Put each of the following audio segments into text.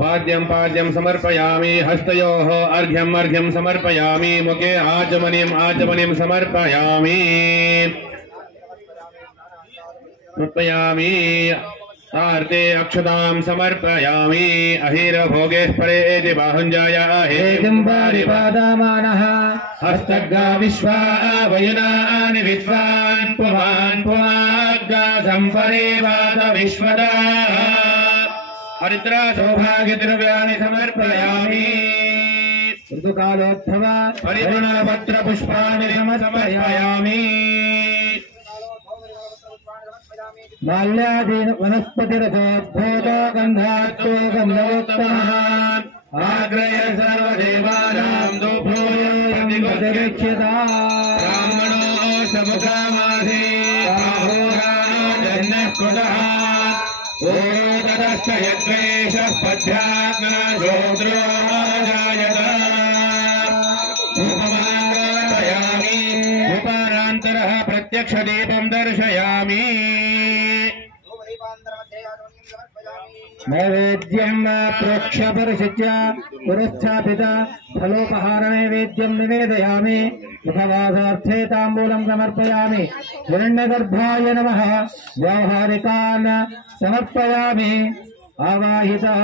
पाद्यं पाद्यं समर्पयामि हस्तयोः अर्घ्यम् अर्घ्यं समर्पयामि मुखे आचमनीम् आचमनीं समर्पयामि समर्पयामि तार्ते अक्षतां समर्पयामि अहिरभोगे परेति बाहुञ्जाया हेतिं पारिपादामानः हस्तग्गा विश्वा वयनानि विद्वान् पुमान् पुमाग्गा सम्परिवाद विश्वदा हरिद्रा सौभाग्य द्रव्याणि समर्पयामि ऋतुकालोत्सव परिमलपत्र पुष्पाणि समर्पयामि माल्यादीन वनस्पतिरथोद्भूतो गन्धार्थो गन्धोत्तमः आग्रय सर्वदेवानां दुभूयं ब्राह्मणो समुद्रामाधि बाहोराजन्यः कृतः पूर्वतरश्च यद्वेषः पद्भ्याग्नशूद्रो जायत उपमानयामि उपानान्तरः प्रत्यक्षदीपं दर्शयामि नैवेद्यं प्रोक्ष्यपरिषिच्य पुरस्थापित फलोपहार नैवेद्यं निवेदयामि उपवासार्थे ताम्बूलं समर्पयामि हिरण्यगर्भाय नमः व्यावहारिकान् समर्पयामि आवाहितः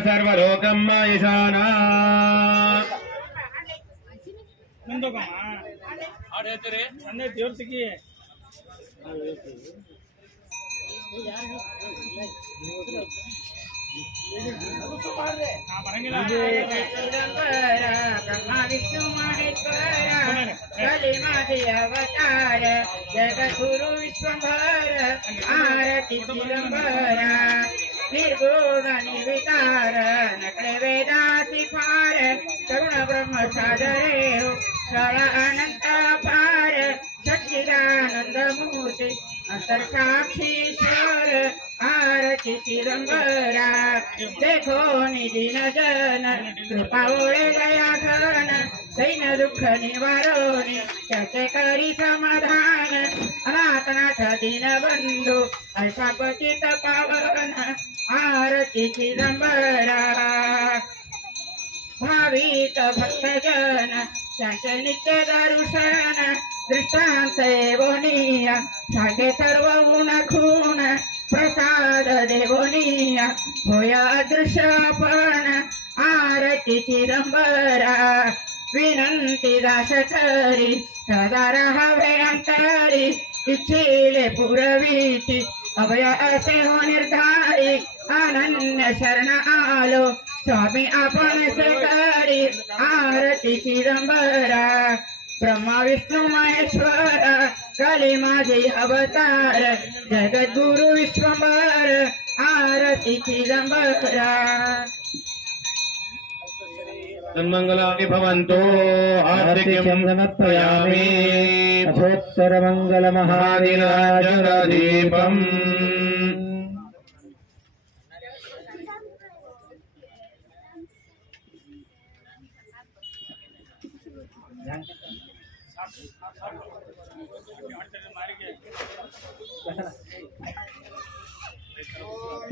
सर्वलोकं मायशाना अवतार जगद्गुरु विश्वंभर आरती दिगंबर निर्गुण निर्विकार नकळे वेदासी फार करुण ब्रह्म सादरे हो क्षण अनंत पार सच्चिदानंद मूर्ति अंतर साक्षीश्वर आरती दिगंबरा देखो निधि न जन कृपा ओळे दया घन दैन दुःख निवारोनि त्याचे करी समाधान अनाथनाथ दीनबंधू अल्पापतित पावन आरती चिदंबरा भावित भक्तजन त्याचे नित्य दर्शन दृष्टांत देवोनिया सांगे सर्व गुण खूण प्रसाद देवोनिया होय अदृश्यपण आरती चिदंबरा विनंती दास करी सदा राहावे अंतरी इच्छिले पुरवीची अभय असे हो निर्धारी अनन्य शरण आलो स्वामी आपण से करी आरती चिदंबरा ब्रह्मा विष्णु महेश्वर कली माझे अवतार जगद्गुरु विश्वंभर आरती चिदंबरा तन्मंगलानि भवन्तु आर्तिक्यं समर्पयामि अथोत्तरमङ्गलमहानीराजनदीपम्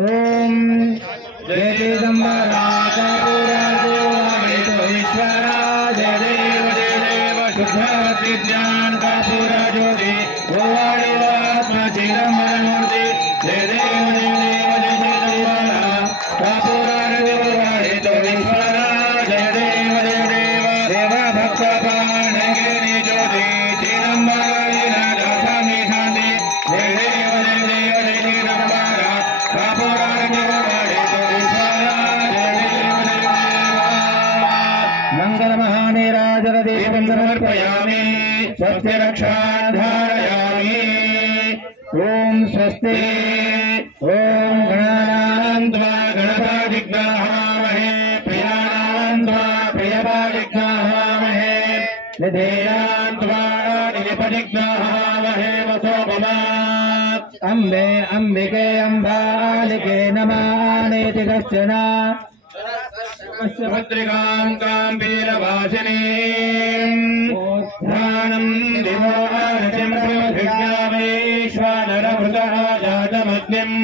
ओम जय जगदम्बा ईश्वरा जय देव शुद्ध ज्ञान कर्पूर ज्योति गोवाणीवात्मा चिदंबरमूर्ति जय देव कर्पूरादितो ईश्वरा जय देव देव भक्त पाणगिरि ज्योति चिदंबरी राजा स्वामी शांति जय देव चिदंबरा कर्पूरादितो ईश्वरा जय देव मंगल महानीराजनदीपं समर्पयामि स्वस्ति रक्षां धारयामि ओम स्वस्ति ओम गणानान्त्वा गणपादिग्नाहामहे प्रियाणान्त्वा प्रियपादिग्नाहामहे अम्बे अम्बिके अम्बालिके नमानेति कश्चन भद्रिकां काम्बीरवासिनीं ध्यानं दिवो आरतिं प्रभिज्ञावेश्वानरभृतः जातमग्निम्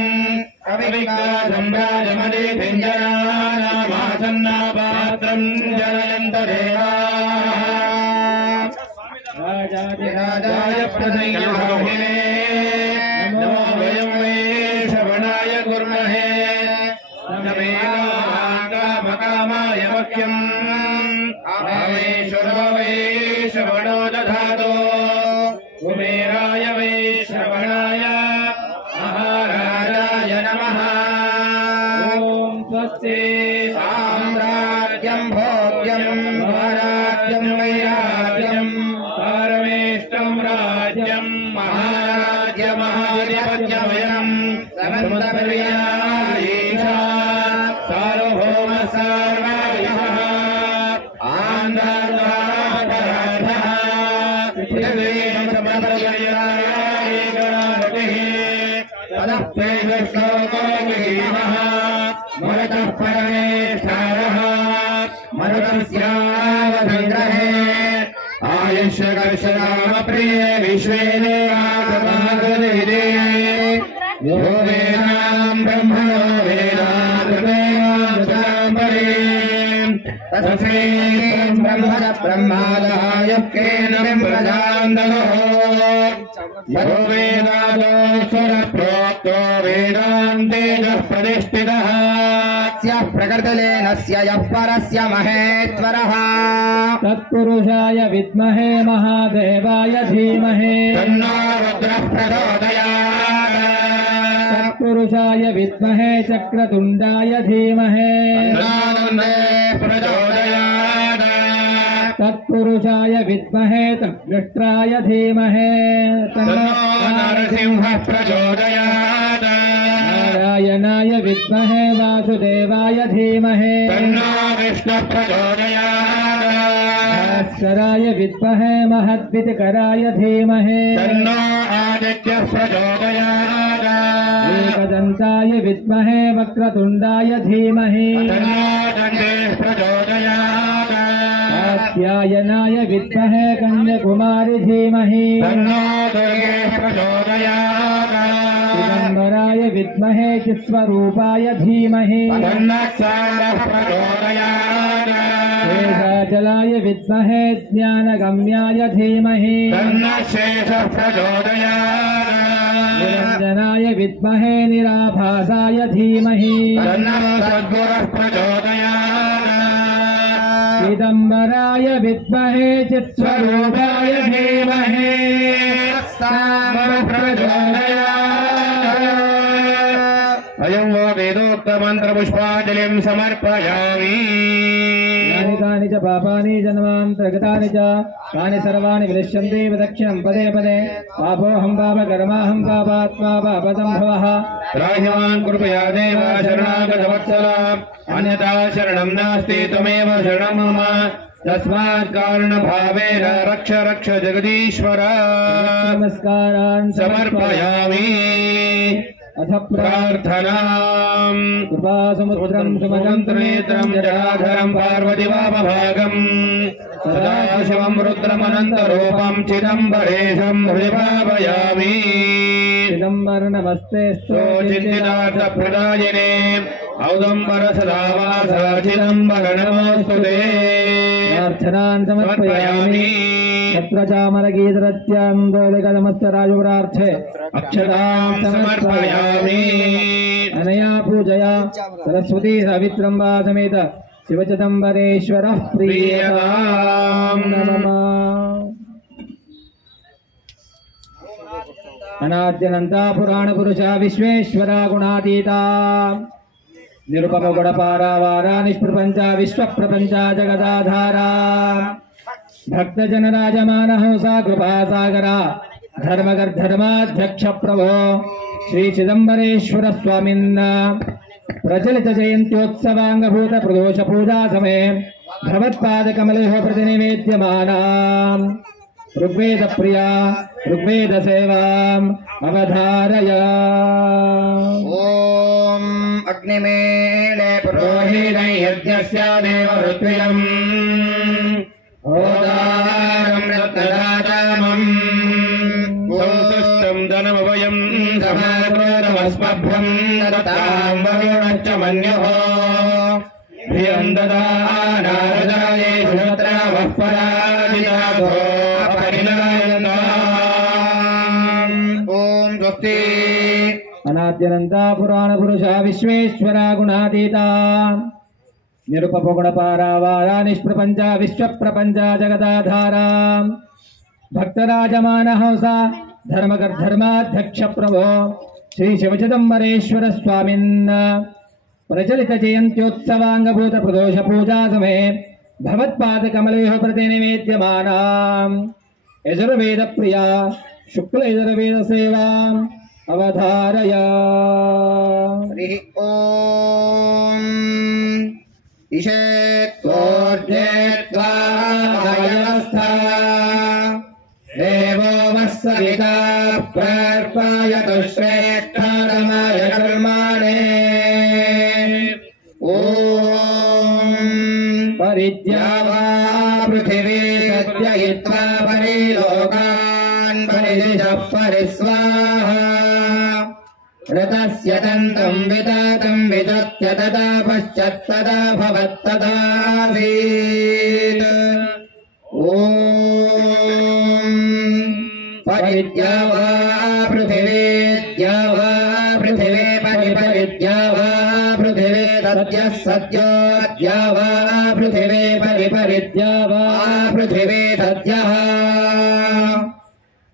अविग्राजमदेभिञ्जनानामासन्नापात्रं जनयन्तदेवाः राजाधिराजाय प्रसंयोगिने नमो वयं वै श्रवणाय कुर्महे कामकामाय मह्यम् आवेश्वरो वै श्रवणो दधातो कुबेराय वै श्रवणाय महाराजाय नमः ॐ स्वस्ति साम्राज्यं भोग्यं महाराज्यं वैराज्यं परमेष्टं राज्यं महाराज्यमहाधिपत्यमयं समन्तप्रियायीशा सार्वभौम सर्वविधः आन्ध्रपराधः श्लोकोऽभिधीमः मरुतः परमेष्ठारः मरुतस्यावसङ्ग्रहे आयुष्यकर्षरामप्रिये विश्वेदेवासमागदिरे यो वेदां ब्रह्मणो वेदान्तवेदान्तसाम्बरे तस्मै ब्रह्मण ब्रह्मादायुक्तेन प्रदान्दनो यो वेदादो सुरप्रोक्तो वेदान्तेजः प्रतिष्ठितः स्यः प्रकृतिलीनस्य यः परस्य महेश्वरः तत्पुरुषाय विद्महे महादेवाय धीमहि तन्नो रुद्रः प्रचोदयात् तत्पुरुषाय विद्महे चक्रतुण्डाय धीमहि तन्नो प्रचोदयात् तत्पुरुषाय विद्महे तद्दृष्ट्राय धीमहि तन्नो नरसिंहः प्रचोदयात् नारायणाय विद्महे वासुदेवाय धीमहि तन्नो विष्णुः प्रचोदयात् भास्कराय विद्महे महद्वितकराय धीमहि तन्नो आदित्यः प्रचोदयात् एकदन्ताय विद्महे वक्रतुण्डाय धीमहि तन्नो दण्डेः प्रचोदयात् कात्यायनाय विद्महे कन्याकुमारी धीमहि तन्नो दुर्गेः प्रचोदयात् दिगम्बराय विद्महे चित्स्वरूपाय धीमहि तन्नः सारः प्रचोदयात् शेषाचलाय विद्महे ज्ञानगम्याय धीमहि तन्नः शेषः प्रचोदयात् निरञ्जनाय विद्महे निराभासाय धीमहि तन्नः सद्गुरः प्रचोदयात् चिदम्बराय विद्महे चित्स्वरूपाय धीमहि सारः प्रचोदयात् अयं वो वेदोक्तमन्त्रपुष्पाञ्जलिं समर्पयामि यानि कानि च पापानि जन्मान्तर्गतानि च तानि सर्वाणि विनश्यन्ति दक्षिणं पदे पदे पापोऽहं पापकर्माहं पापात्मा पापसम्भवः राजवान् कृपया देव शरणागतवत्सल अन्यथा शरणं नास्ति त्वमेव शरणं मम तस्मात् कारणभावेन रक्ष रक्ष जगदीश्वर नमस्कारान् समर्पयामि अथ प्रार्थनाम् कृपासमुद्रं सुमगन्तनेत्रं जटाधरं पार्वतीवामभागम् सदाशिवं रुद्रमनन्तरूपं चिदम्बरेशं हृदि भावयामि चिदम्बर नमस्ते चिन्तितार्थप्रदायिने औदम्बर सदावास चिदम्बर नमोऽस्तुते प्रार्थनान् समर्पयामि तत्र चामरगीतरत्यान्दोलिकनमस्तराजुप्रार्थे अक्षतां समर्पयामि अनया पूजया सरस्वती सावित्रम्बा समेत शिवचिदम्बरेश्वरः प्रीयतां नमः। अनाद्यनन्ता पुराणपुरुषा विश्वेश्वरा गुणातीता निरुपमगुणपारावारा निष्प्रपञ्चा विश्वप्रपञ्चा जगदाधारा भक्तजनराजमानहंसा कृपासागरा धर्मगर्धर्माध्यक्ष प्रभो श्री चिदम्बरेश्वर स्वामिन् प्रचलित जयन्त्योत्सवांगभूत प्रदोष पूजा समये भगवत्पादकमलेः प्रतिनिवेद्यमानाम् ऋग्वेदप्रिया ऋग्वेदसेवाम् अवधारय। ॐ अग्निमेले पुरोहितं यज्ञस्य देवऋत्विजम् होदारं रत्नदातामम् संसृष्टं धनमभयं समाक्रोधमस्मभ्यं दत्तां वरुणश्च मन्युः धियं ददानारदाये सुभद्रावः पराजितासो अपरिणायन्ताम्। ॐ स्वस्ति। अनाद्यनन्ता पुराणपुरुषा विश्वेश्वरा गुणातीता निरुपगुणपारावारा निष्प्रपञ्चा विश्वप्रपञ्चा जगदाधारा भक्तराजमानहंसा धर्मगर्धर्माध्यक्षप्रभो श्रीशिवचिदम्बरेश्वर स्वामिन् प्रचलितजयन्त्योत्सवाङ्गभूतप्रदोषपूजा समये भगवत्पादकमलयोः प्रतिनिवेद्यमानाम् यजुर्वेदप्रिया शुक्लयजुर्वेदसेवाम् अवधारय। हरिः ॐ इषेत्वोर्जेत्वा आयस्था देवो वत्सविता प्रार्पयतु श्रेष्ठतमाय कर्माणे। ॐ परिद्यावा पृथिवी सत्ययित्वा परिलोकान् परिदिशः परिस्वाहा ऋतस्य तन्तं विदातं विदुत्य तदा पश्चात्तदा भवत्तदासीत्। ॐ परिद्यावा पृथिवी द्यावा पृथिवी परिपरिद्यावा पृथिवी सद्यः सद्यो द्यावा पृथिवी परिपरिद्यावा पृथिवी सद्यः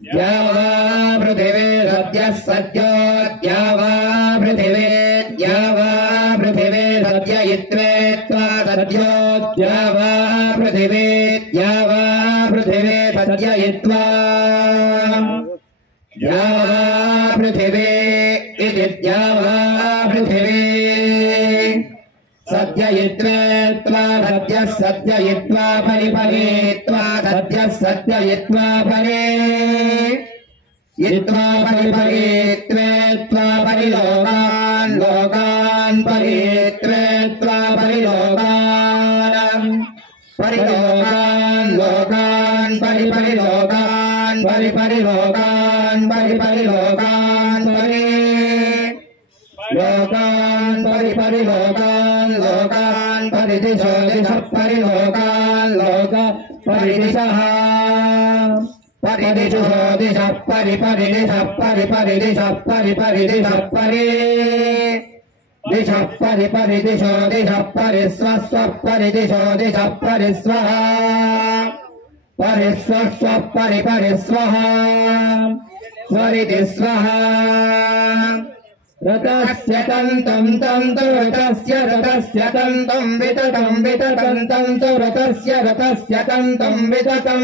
द्यावा पृथिवी सद्यः सद्यो द्यावा पृथिवी द्यावा पृथिवी सद्ययित्वेत्वा सद्यो द्यावा पृथिवी द्यावा पृथिवी सद्ययित्वा द्यावा पृथिवी इति द्यावा पृथिवी सद्ययित्वेत्वा सद्यः सद्ययित्वा परिपरीत्वा सद्यः सद्ययित्वा परे यित्वा परिपरीत्वेत्वा परिलोकान् लोकान् परीत्वेत्वा परिलोकान् परिलोकान् लोकान् परिपरिलोकान् परिपरिलोकान् परिपरिलोकान् परि लोकान् परिपरिलोकान् लोकान् परिदिशो दिशः परिलोकान् लोक परिदिशः परिदिशो दिशः परिपरिदिशः परिपरिदिशः परिपरिदिशः परि दिशः परिपरिदिशो दिशः परिस्वस्वः परिदिशो दिशः परिस्वः परिस्वस्वः परिपरिस्वः स्वरिति स्वः रतस्य तन्तं तन्तु रतस्य तन्तं विततं तन्तु रतस्य तन्तं विततं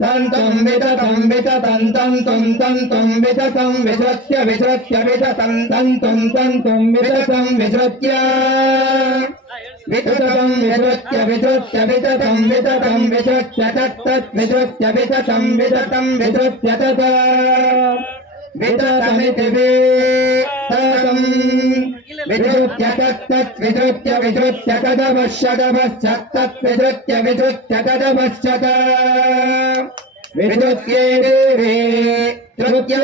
तन्तुं विततं तन्तुं विततं विसृत्य विततं तन्तुं विततं विसृत्य विततं विततं विसृत्य तत्तत् विसृत्य विततं विसृत्य तत् विततमिति विततं विसृत्य तत्तत् विसृत्य तदवश्यतत् विसृत्य तदवश्यत विसृत्येति विसृत्य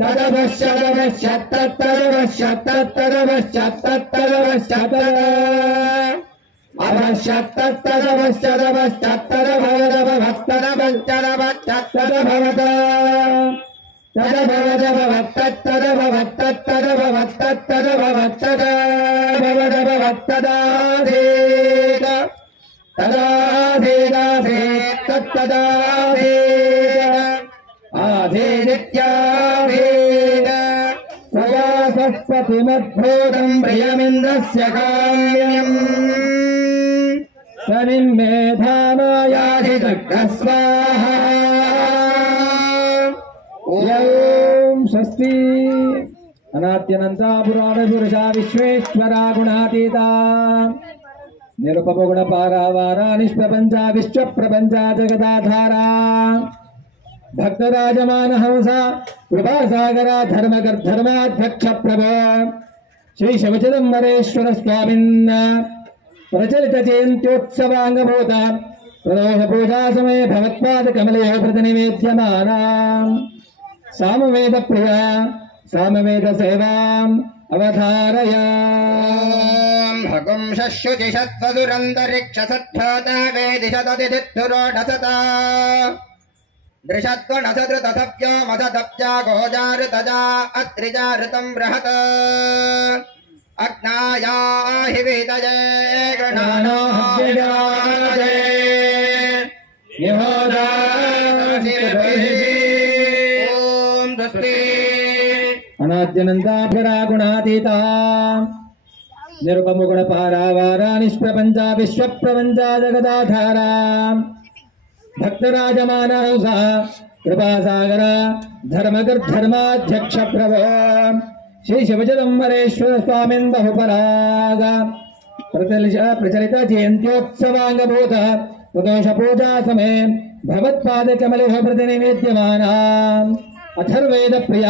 तदवश्यतदवश्यत सत्पतिमद्भूतं प्रियमिन्द्रस्य काम्यम् शनिं मेधानायाधिदग्रस्वाहा ओम स्वस्ति। अनाद्यनन्ता पुराणपुरुषा विश्वेश्वरा गुणातीता నిరుపముగుణ పారావారా నిష్ప్రపంచ విశ్వప్రపంచ జగదాధారా భక్తరాజమాన హంస కృపాసాగర ధర్మాధ్యక్ష ప్రభ శ్రీ శివచిదంబరేశ్వర స్వామిన్ ప్రచలిత జయంత్యోత్సవాంగభూత ప్రదోష పూజా సమయ భగవత్పాద కమలయ ప్రతినివేద్యమానా సామవేద ప్రియ సామవేద సేవాం అవధారయ. భగం శుచిషత్వదురంతరిక్షసత్ఫాత వేదిషదతిథిత్తురోఢసత దృషత్వనసదృతసభ్యో మసదప్యా గోజారుతజా అత్రిజారుతం బృహత్ అగ్నాయాహి వీతజే గణానో హవ్యజాజే ఓం స్వస్తి. అనాద్యనంతాభిరాగుణాతీత నిరుపముగుణ పారావారా నిష్ప్రపంచ విశ్వప్రపంచ జగదాధారా భక్తరాజమానహంస కృపాసాగర ధర్మాధ్యక్ష ప్రభో శ్రీ శివచిదంబరేశ్వర స్వామిన్ బహుపరాగ ప్రచలిత జయంత్యోత్సవాంగభూత ప్రదోష పూజా సమయ భగవత్పాద కమలయ ప్రతినివేద్యమానా అథర్వేద ప్రియ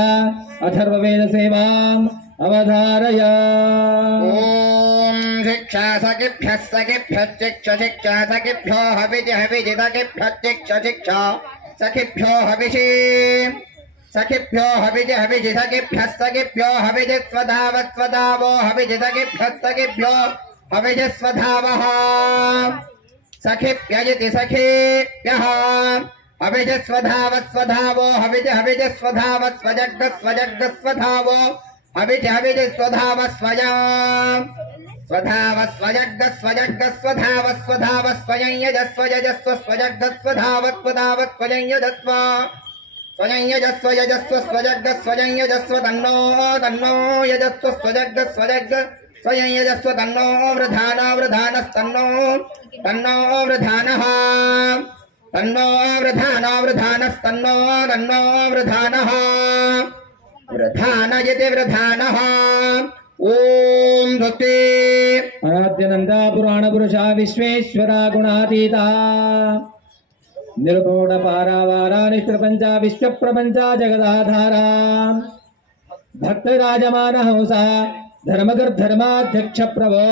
అథర్వవేద సేవాం అవధారయ. ఓం శిక్షా సఖిభ్యః సఖిభ్యశ్చిక్ష శిక్షా సఖిభ్యో హవిజి హవిజి సఖిభ్యశ్చిక్ష శిక్షా సఖిభ్యో హవిషి సఖిభ్యో హవిజి హవిజి సఖిభ్యః సఖిభ్యో హవిజి స్వధావస్వధావో హవిజి సఖిభ్యః సఖిభ్యో హవిజి స్వధావః సఖిభ్యజితి సఖిభ్యః హవిజి స్వధావస్వధావో హవిజి హవిజి స్వధావస్వజగ్గస్వజగ్గస్వధావో హవిజి హవిజి స్వధావస్వయా స్వధావస్వజగ్గస్వజగ్గస్వధావస్వధావస్వయం యజస్వయజస్వస్వజగ్గస్వధావస్వధావస్వయం యజస్వ స్వయం యజస్వయజస్వస్వజగ్గస్వయం యజస్వ తన్నో తన్నో యజస్వస్వజగ్గస్వజగ్గ స్వయం యజస్వ తన్నో వృధానో వృధానస్తన్నో తన్నో వృధానః తన్నో వృధానో వృధానస్తన్నో తన్నో వృధానః వృధానయతి వృధానః. ఓం స్వస్తి. అనాద్యనందా పురాణ పురుష విశ్వేశ్వరా గుణాతీత నిరుపముడ పారావారా నిష్ప్రపంచ విశ్వప్రపంచ జగదాధారా భక్తరాజమాన హంస ధర్మాధ్యక్ష ప్రభో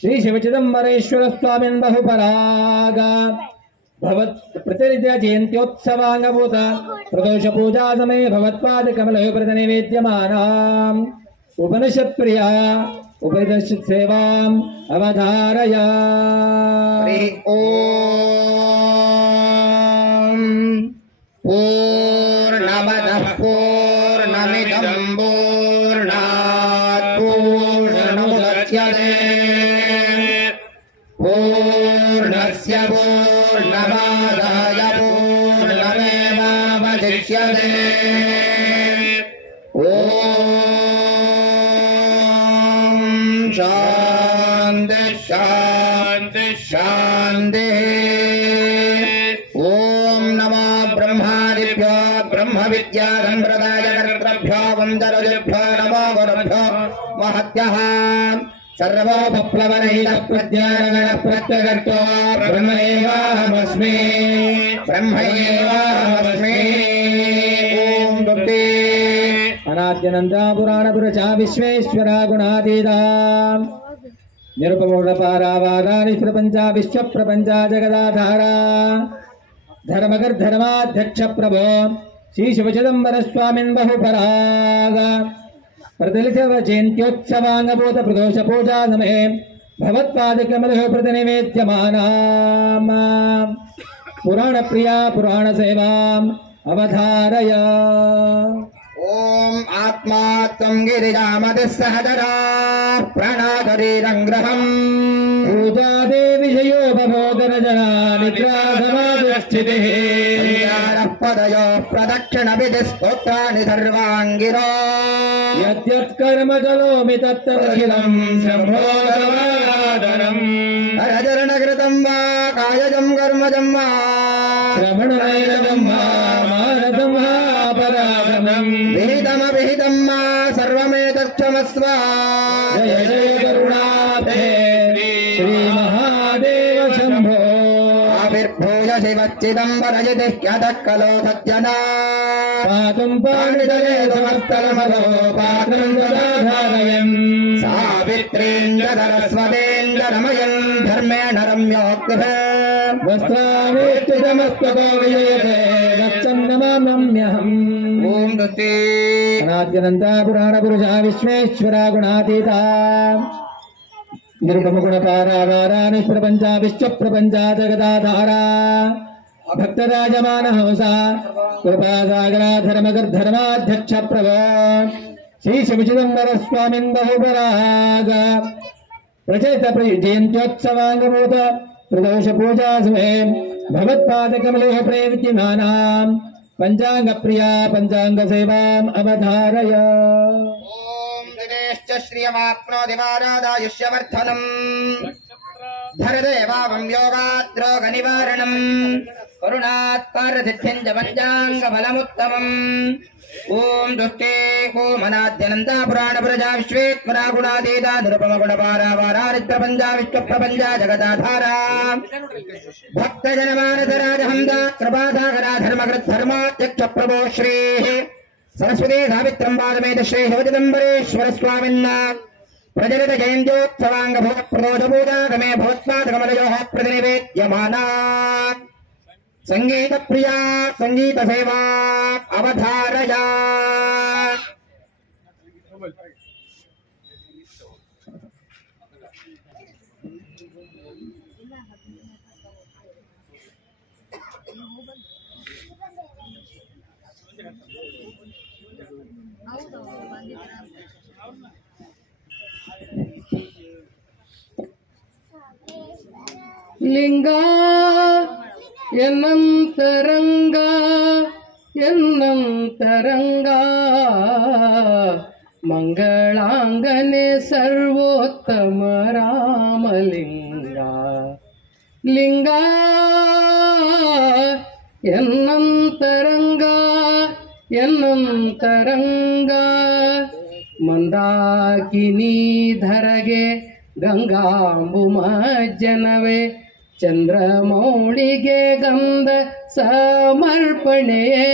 శ్రీ శివచిదంబరేశ్వర స్వామిన్ బహుపరాగ భవత్ ప్రచలిత జయంత్యోత్సవాంగభూత ప్రదోష పూజా సమయ భగవత్పాద కమలయ ప్రతినివేద్యమానా ఉపనిషత్ ప్రియ ఉపనిషత్ సేవాం అవధారయ. హరి ఓం. పూర్ణమదః పూర్ణమిదం పూర్ణాత్ పూర్ణముదచ్యతే పూర్ణస్య పూర్ణమాదాయ పూర్ణమేవావశిష్యతే. ఓం శాంతి శాంతి శాంతి. ఓం నమో బ్రహ్మాదిభ్యో బ్రహ్మ విద్యా సంప్రదాయ కర్తృభ్యో వందరుభ్యో నమో గురుభ్యో మహత్యః. సర్వోపప్లవరహిత ప్రజ్ఞానగణ ప్రత్యగర్తో బ్రహ్మైవాహమస్మి బ్రహ్మైవాహమస్మి. ఓం భక్తి. అనాద్యనందా పురాణ పురుష విశ్వేశ్వరా గుణాతీత నిరుపముడ పారావారా నిష్ప్రపంచ విశ్వప్రపంచ జగదాధారా ధర్మాధ్యక్ష ప్రభో శ్రీ శివచిదంబర స్వామిన్ బహుపరాగ ప్రచలిత జయంత్యోత్సవాంగభూత ప్రదోష పూజా సమయ భగవత్పాద కమలయ ప్రతినివేద్యమానా పురాణ ప్రియా పురాణ సేవాం అవధారయ. ఓం ఆత్మా త్వం గిరిజామతి సహదరా ప్రణాదరీరంగ్రహం పూజాదే విజయోపభోగరజనా నిద్రాసమాధిస్థితి పదయో ప్రదక్షిణ విధి స్తోత్రాన్ని సర్వాంగిరో యత్కర్మ కరోమి తత్తఖిలం శంభోదవాదనం హరచరణకృతం వా కాయజం కర్మజం వా శ్రవణైరవం వా మానసం వా అపరాధనం విహితం వా సర్వమేతక్షమస్వ. జయ జయ కరుణాబ్ధే శ్రీ మహా शिवच्चिदम्बरयति ह्यतः खलो सज्जना पातुं पाणितले समस्तलमलो पात्रं तदाधारयन् सावित्रीन्द्र सरस्वतेन्द्र रमयन् धर्मेण रम्योक्तिः वस्त्रावेष्टितमस्तको विजयते वत्सन्नमाम्यहम् ॐ दृष्टि अनाद्यनन्ता पुराणपुरुषा विश्वेश्वरा गुणातीता निरुपमगुणपारावारा निष्प्रपञ्चा विश्वप्रपञ्चा जगदाधारा भक्तराजमानहंसा कृपासागरा धर्मगर्धर्माध्यक्ष प्रभो श्रीशिवचिदम्बरस्वामिन् बहुपराग प्रचलित जयन्त्योत्सवाङ्गभूत प्रदोष पूजा सुमे भगवत्पादकमले प्रविद्यमानाम् पंचांग प्रिया पंचांग सेवाम् अवधारय। ॐ दिनेश्च श्रियमाप्नोति वारादायुष्यवर्धनम् धरदेवावं योगाद्रोगनिवारणम् करुणात् पारसिद्धिं च पञ्चाङ्गफलमुत्तमम् ॐ दुष्टे ॐ अनाद्यनन्ता पुराणपुरजा विश्वेश्वरा गुणातीता निरुपमगुणपारा वारारित्रपञ्चा विश्वप्रपञ्चा जगदाधारा भक्तजनमानसराजहंसा कृपासागरा धर्मकृद्धर्माध्यक्ष प्रभो श्रीः सरस्वती सावित्रं पादमेत श्री शिवचिदम्बरेश्वर स्वामिन् प्रचलित जयन्त्योत्सवाङ्गभूतप्रदोषपूजागमे भूत्पादकमलयोः प्रतिनिवेद्यमाना संगीत प्रिया संगीत सेवा अवधारय। लिंगा ಎನ್ನಂತರಂಗ ಮಂಗಳಾಂಗನೆ ಸರ್ವೋತ್ತಮ ರಾಮಲಿಂಗ ಲಿಂಗ ಎನ್ನಂತರಂಗ ಮಂದಾಕಿನಿ ಧರಗೆ ಗಂಗಾಂಬುಮಜ್ಜನವೇ ಚಂದ್ರಮೌಳಿಗೆ ಗಂಧ ಸಮರ್ಪಣೆಯೇ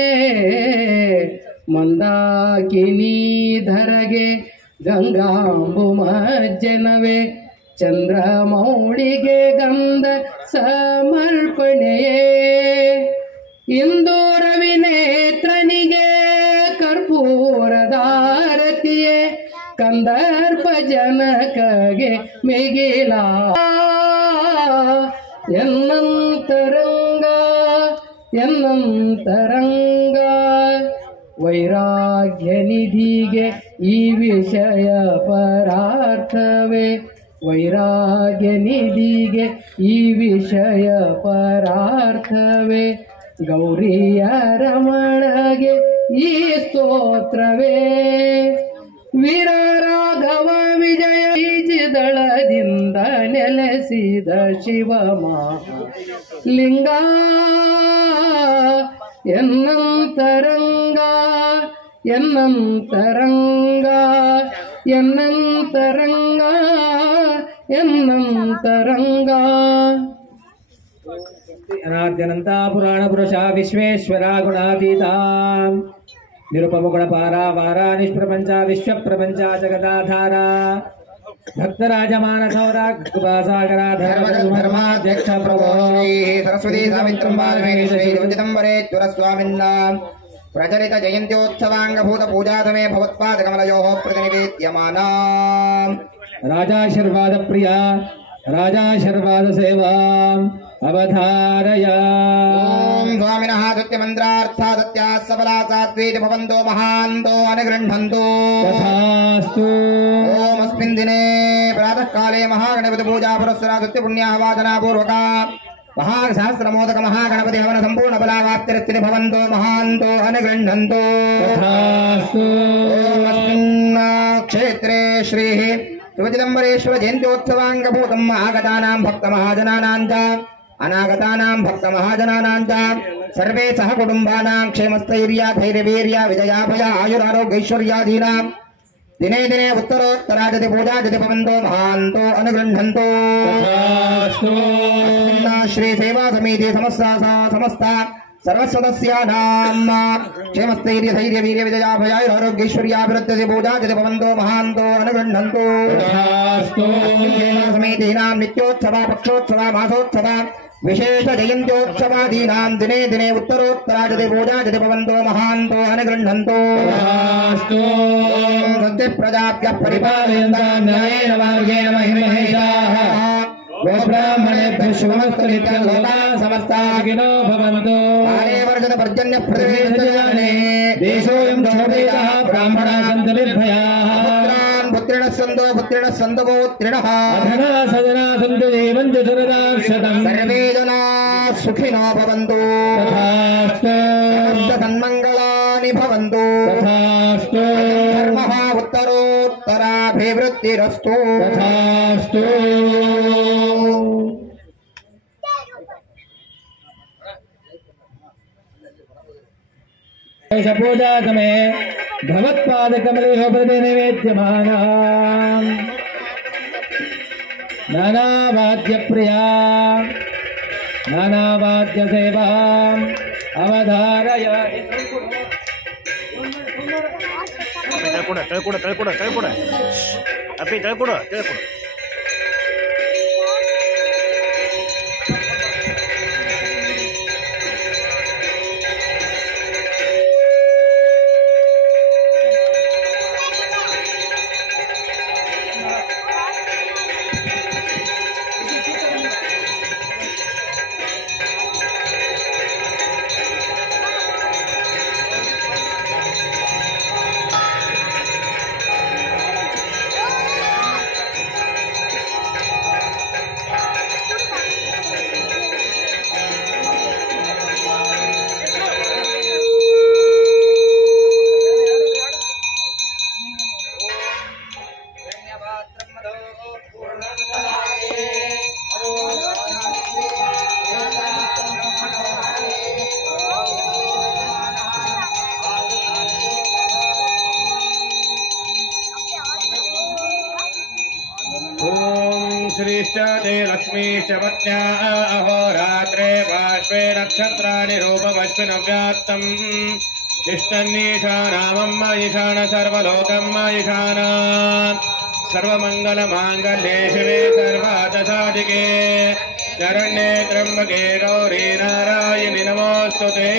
ಮಂದಾಕಿನಿ ಧರಗೆ ಗಂಗಾಂಬುಮಜ್ಜನವೇ ಚಂದ್ರಮೌಳಿಗೆ ಗಂಧ ಸಮರ್ಪಣೆಯೇ ಇಂದು ರವಿನೇತ್ರನಿಗೆ ಕರ್ಪೂರದಾರತಿಯೇ ಕಂದರ್ಪ ಜನಕಗೆ ಮಿಗಿಲ ಎನ್ನಂತರಂಗ ವೈರಾಗ್ಯ ನಿಧಿಗೆ ಈ ವಿಷಯ ಪರಾರ್ಥವೇ ವೈರಾಗ್ಯ ನಿಧಿಗೆ ಈ ವಿಷಯ ಪರಾರ್ಥವೇ ಗೌರಿಯ ರಮಣಗೆ ಈ ಸ್ತೋತ್ರವೇ ವೀರ ರಾಘವ ವಿಜಯ ದಳದಿಂದ ನೆಲೆಸಿದ ಶಿವಮಹಾಲಿಂಗ ಎನ್ನಂತರಂಗ ಅನಾದ್ಯನಂತ ಪುರಾಣ ಪುರುಷ ವಿಶ್ವೇಶ್ವರ ಗುಣಾತೀತ ನಿರುಪಮ ಗುಣಪಾರಾ ವಾರ ನಿಷ್ಪ್ರಪಂಚ ವಿಶ್ವಪ್ರಪಂಚ ಜಗದಾಧಾರ ಭಕ್ತರಾಜ ಮಾನಸೌರ ಕೃಪಾಸಾಗರ धर्माध्यक्ष प्रभो श्री सरस्वती सावित्रं पादमेत श्री शिवचिदम्बरेश्वर स्वामिन् प्रचलित जयन्त्योत्सवाङ्गभूत पूजातमे भवत्पादकमलयोः प्रतिनिवेद्यमाना राजाशीर्वाद प्रिया राजाशीर्वाद सेवा अवधारय। ओम स्वामिनः सत्यमन्त्रार्था सत्याः सबला सात्वीति भवन्तो महान्तो अनुगृह्णन्तु तथास्तु। ओम अस्मिन् दिने प्रातः काले महागणपति पूजा पुरस्सरा सत्य पुण्याः वाचना पूर्वका महासहस्रमोदक महागणपति हवन संपूर्ण बलावाप्तिरत्तिनि भवन्तो महान्तो अनुगृह्णन्तु तथास्तु। ओम अस्मिन् क्षेत्रे श्रीः शिवचिदम्बरेश्वर जयन्त्योत्सवाङ्गभूतम् आगतानां भक्तमहाजनानां च अनागतानां भक्तमहाजनानां च सर्वे सह कुटुम्बानां क्षेमस्थैर्य धैर्यवीर्य विजयाभय आयुरारोग्यैश्वर्यादीनां दिने दिने उत्तरोत्तराजति पूजाजति भवन्तो महान्तो अनुगृह्णन्तो श्री सेवा समिति समस्ता सर्वसदस्यानां क्षेमस्थैर्य धैर्य वीर्य विजयाभयाय आरोग्यैश्वर्याभिवृद्धि पूजाजति भवन्तो महान्तो अनुगृह्णन्तो सेवा समितीनां नित्योत्सवा पक्षोत्सवा मासोत्सवा विशेष जयंत्योत्सवादीनां दिने दिने उत्तरोत्तराजति पूजाजति भवन्तो महान्तो अनुगृह्णन्तो सद्य प्रजाभ्यः परिपालयन्तां न्यायेन मार्गेण महिमहेशाः गोब्राह्मणेभ्यः शुभमस्तु नित्यं लोकाः समस्ताः सुखिनो भवन्तु काले वर्षत पर्जन्य प्रदेशजने देशोऽयं क्षोभितः ब्राह्मणाः सन्तु निर्भयाः पुत्रिणः सन्तु पौत्रिणः अधना सजना सन्तु जीवन्तु शरदाशतं सर्वे जनाः सुखिनो भवन्तु तथास्तु सन्मङ्गलानि भवन्तु तथास्तु धर्मः उत्तरोत्तराभिवृद्धिरस्तु तथास्तु पूजा समय भगवत्पादकमलोपदे निवेद्यमानां नानावाद्यप्रिया नानावाद्यसेवाम् अवधारय तळकोड अप्पी तळकोड श्रीश्चते लक्ष्मीश्च पत्न्या अहोरात्रे बाष्पे नक्षत्राणि रूपवश्विनव्यात्तम् इष्टन्नीशानामम् ईशान सर्वलोकम् ईशान सर्वमङ्गलमाङ्गल्ये शिवे सर्वार्थसाधिके शरण्ये त्र्यम्बके गौरी नारायणि नमोऽस्तुते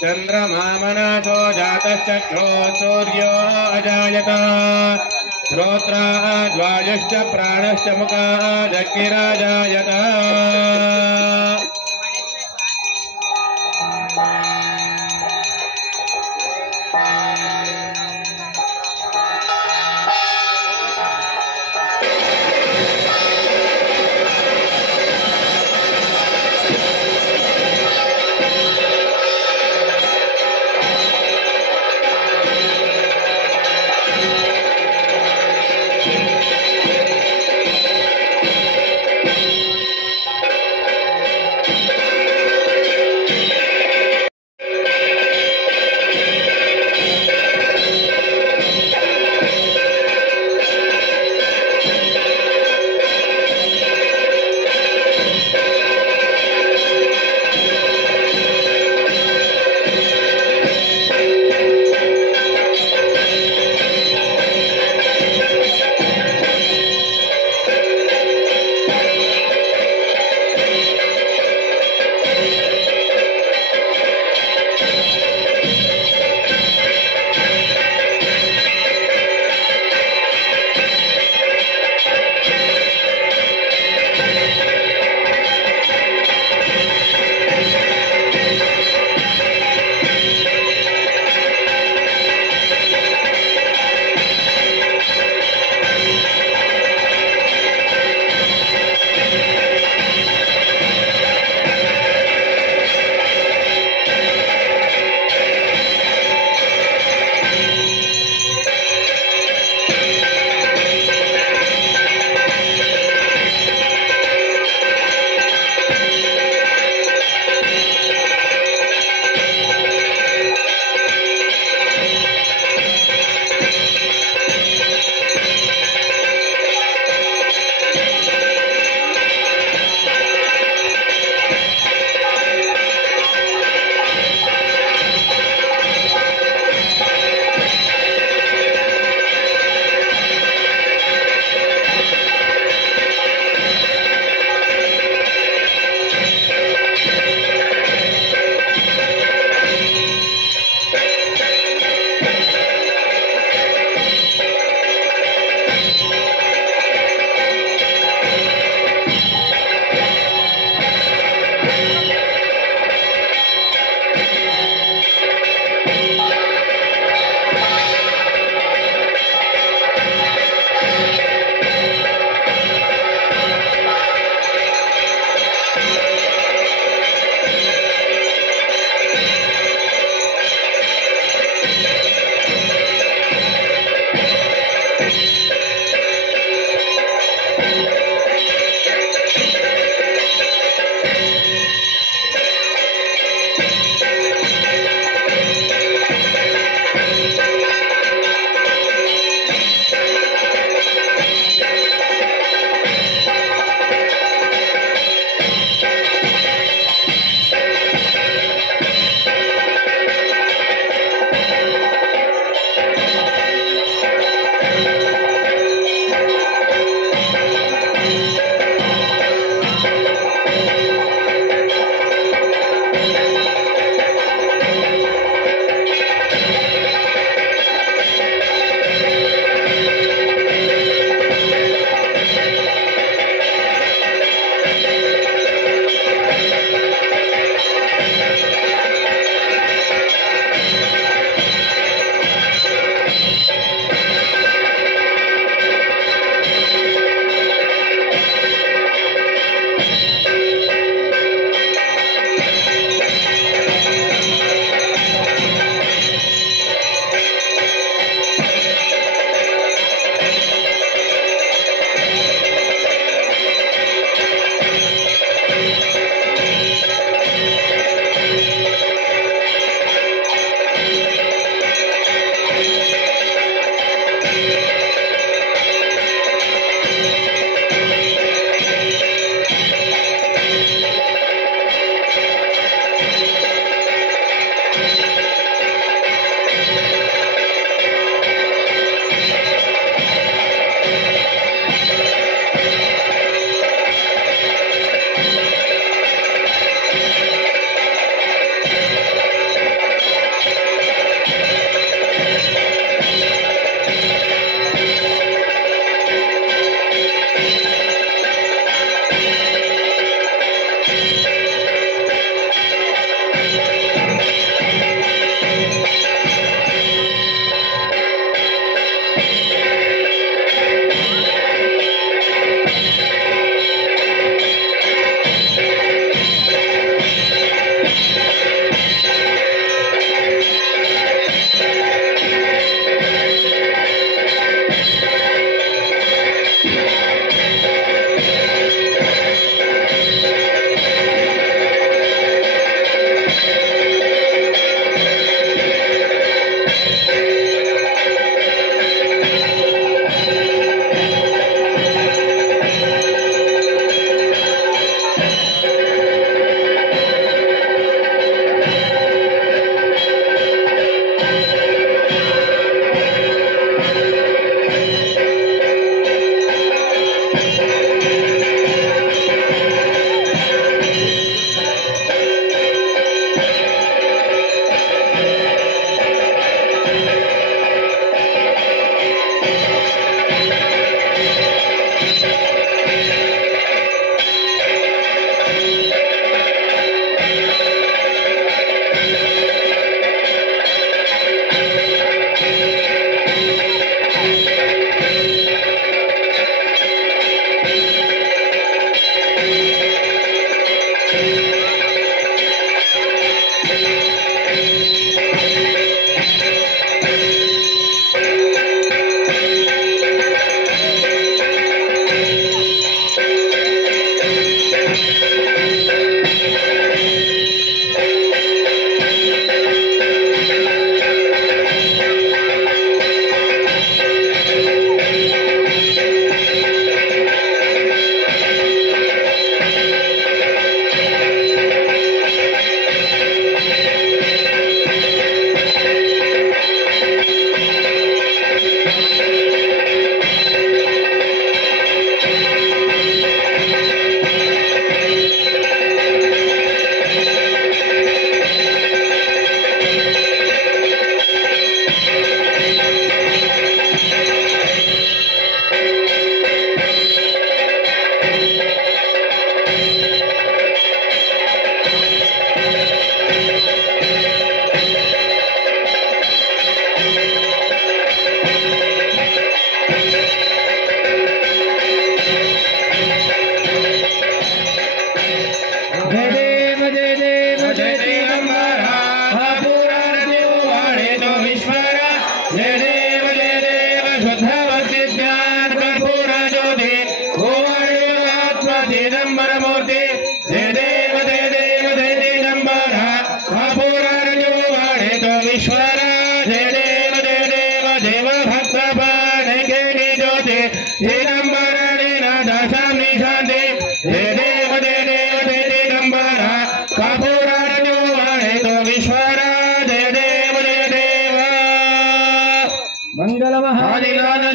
चन्द्रमा मनसो जातश्चक्षुः सूर्यो अजायत श्रोत्राद्वायुश्च प्राणश्च मुखादग्निराजायत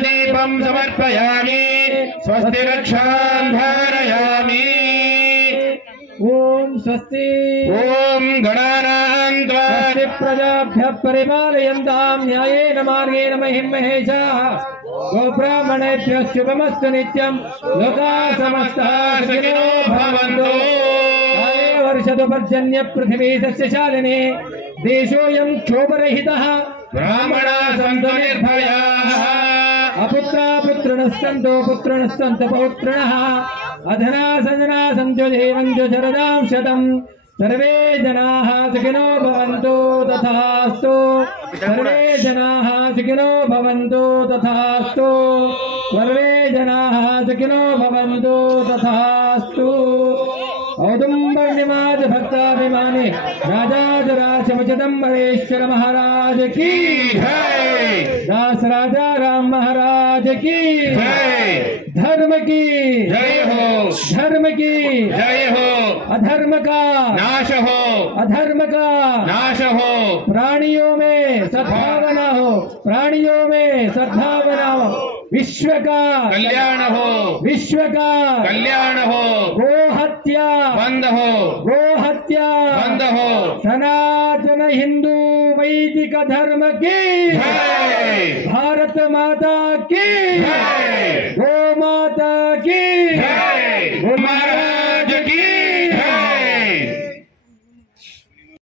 दीपं समर्पयामि स्वस्ति रक्षां धारयामि ओम स्वस्ति ओम गणानां त्वा स्वस्ति प्रजाभ्यः परिपालयन्तां न्यायेन मार्गेण महिं महेशाः गोब्राह्मणेभ्यः शुभमस्तु नित्यं लोकाः समस्ताः सुखिनो भवन्तु काले वर्षतु पर्जन्य पृथिवी सस्यशालिनी देशोऽयं क्षोभरहितः ब्राह्मणाः सन्तु निर्भयाः अपुत्रा पुत्रिणः सन्तु पुत्रिणः सन्तु पौत्रिणः अधना सजना सन्तु देवन्तु शरदां शतम् सर्वे जनाः सुखिनो भवन्तु तथास्तु सर्वे जनाः सुखिनो भवन्तु तथास्तु सर्वे जनाः सुखिनो भवन्तु तथास्तु औदुम्बर्णिमाज भक्ताभिमानी राजाधिराजमुचिदम्बरेश्वर महाराज की जय दास राजा राम महाराज की जय धर्म की जय हो धर्म की जय हो अधर्म का नाश हो अधर्म का नाश हो प्राणियों में सद्भावना हो प्राणियों में सद्भावना हो विश्व का कल्याण हो विश्व का कल्याण हो गो हत्या बंद हो गो हत्या बंद हो सनातन हिंदू वैदिक धर्म की जय भारत माता की जय गो